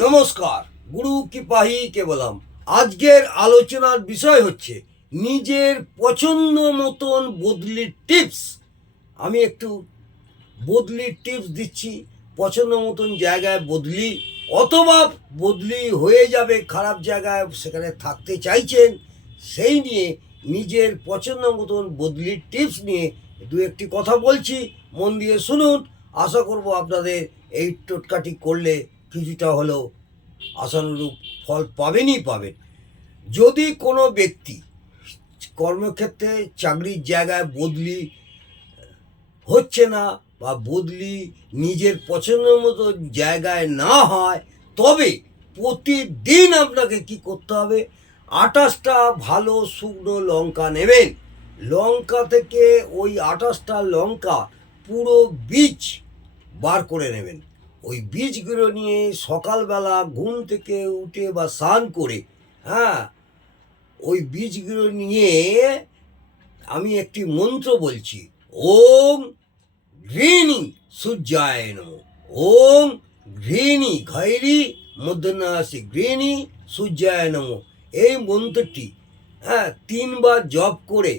নমস্কার, গুরু কৃপাহি কেবলম। আজকের আলোচনার বিষয় হচ্ছে নিজের পছন্দ মতন বদলির টিপস। আমি একটু বদলির টিপস দিচ্ছি। পছন্দ মতন জায়গায় বদলি, অথবা বদলি হয়ে যাবে খারাপ জায়গায়, সেখানে থাকতে চাইছেন, সেই নিয়ে নিজের পছন্দ মতন বদলির টিপস নিয়ে দু একটি কথা বলছি, মন দিয়ে শুনুন। আশা করব আপনাদের এই টোটকাটি করলে কিছুটা হলেও আশানুরূপ ফল পাবেনই পাবেন। যদি কোনো ব্যক্তি কর্মক্ষেত্রে চাকরির জায়গায় বদলি হচ্ছে না বা বদলি নিজের পছন্দ মতো জায়গায় না হয়, তবে প্রতিদিন আপনাকে কি করতে হবে, 28টা ভালো শুকনো লঙ্কা নেবেন। লঙ্কা থেকে ওই 28টা লঙ্কা পুরো বীজ বার করে নেবেন। ওই বীজগুলো নিয়ে সকালবেলা ঘুম থেকে উঠে বা স্নান করে, ওই বীজগুলো নিয়ে আমি একটি মন্ত্র বলছি, ওম ঘৃণী সূর্যায় নমঃ। ওম ঘৃণী ঘৈরী মধ্যনাসি ঘৃণী সূর্যায় নমঃ। এই মন্ত্রটি 3বার জপ করে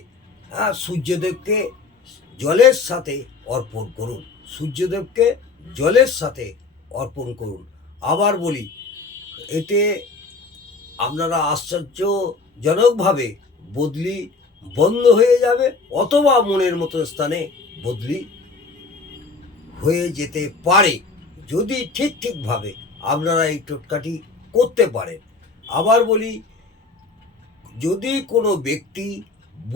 সূর্যদেবকে জলের সাথে অর্পণ করুন। সূর্যদেবকে জলের সাথে অর্পণ করুন। আবার বলি, এতে আপনারা আশ্চর্যজনকভাবে বদলি বন্ধ হয়ে যাবে, অথবা মনের মতো স্থানে বদলি হয়ে যেতে পারে, যদি ঠিকভাবে আপনারা এই টোটকাটি করতে পারেন। আবার বলি, যদি কোনো ব্যক্তি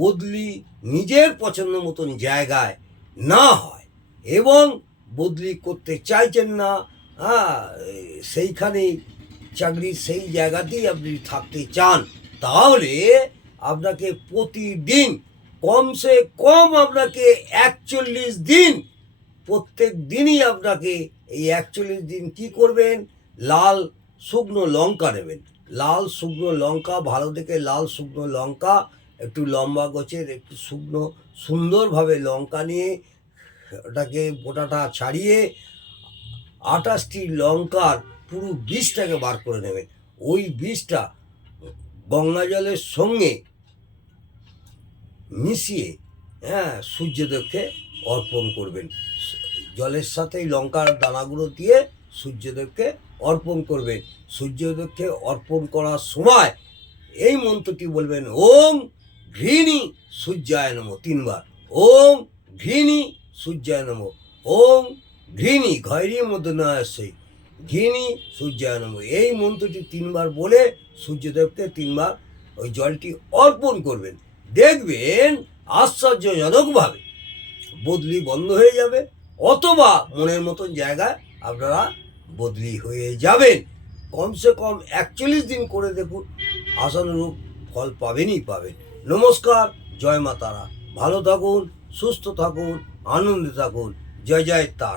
বদলি নিজের পছন্দ মতন জায়গায় না হয় এবং বদলি করতে চাইছেন না, সেইখানেই চাকরির সেই জায়গাতেই আপনি থাকতে চান, তাহলে আপনাকে প্রতিদিন কমসে কম আপনাকে 41 দিন, প্রত্যেক দিনই আপনাকে এই 41 দিন কি করবেন, লাল শুকনো লঙ্কা নেবেন। লাল শুকনো লঙ্কা, ভালো দেখে লাল শুকনো লঙ্কা, একটু লম্বা গোছের, একটু শুকনো সুন্দরভাবে লঙ্কা নিয়ে ওটাকে বোটাটা ছাড়িয়ে 28টি লঙ্কার পুরো বীজটাকে বার করে নেবেন। ওই বীজটা গঙ্গা জলের সঙ্গে মিশিয়ে সূর্যদেবকে অর্পণ করবেন। জলের সাথে লঙ্কার দানাগুলো দিয়ে সূর্যদেবকে অর্পণ করবেন। সূর্যদেবকে অর্পণ করার সময় এই মন্ত্রটি বলবেন, ওম ঘৃণী সূর্যায় নমঃ 3বার। ওম ঘৃণী সূর্যায় নমঃ। ওম ঘৃণী ঘৈরী মধ্যনাসি ঘৃণী সূর্যায় নমঃ। এই মন্ত্রটি 3বার বলে সূর্যদেবকে 3বার ওই জলটি অর্পণ করবেন। দেখবেন আশ্চর্যজনকভাবে বদলি বন্ধ হয়ে যাবে, অথবা মনের মতন জায়গায় আপনারা বদলি হয়ে যাবেন। কমসে কম 41 দিন করে দেখুন, আশানুরূপ ফল পাবেনই পাবেন। নমস্কার, জয় মা তারা। ভালো থাকুন, সুস্থ থাকুন, আনন্দে থাকুন। জয় জয় তারা।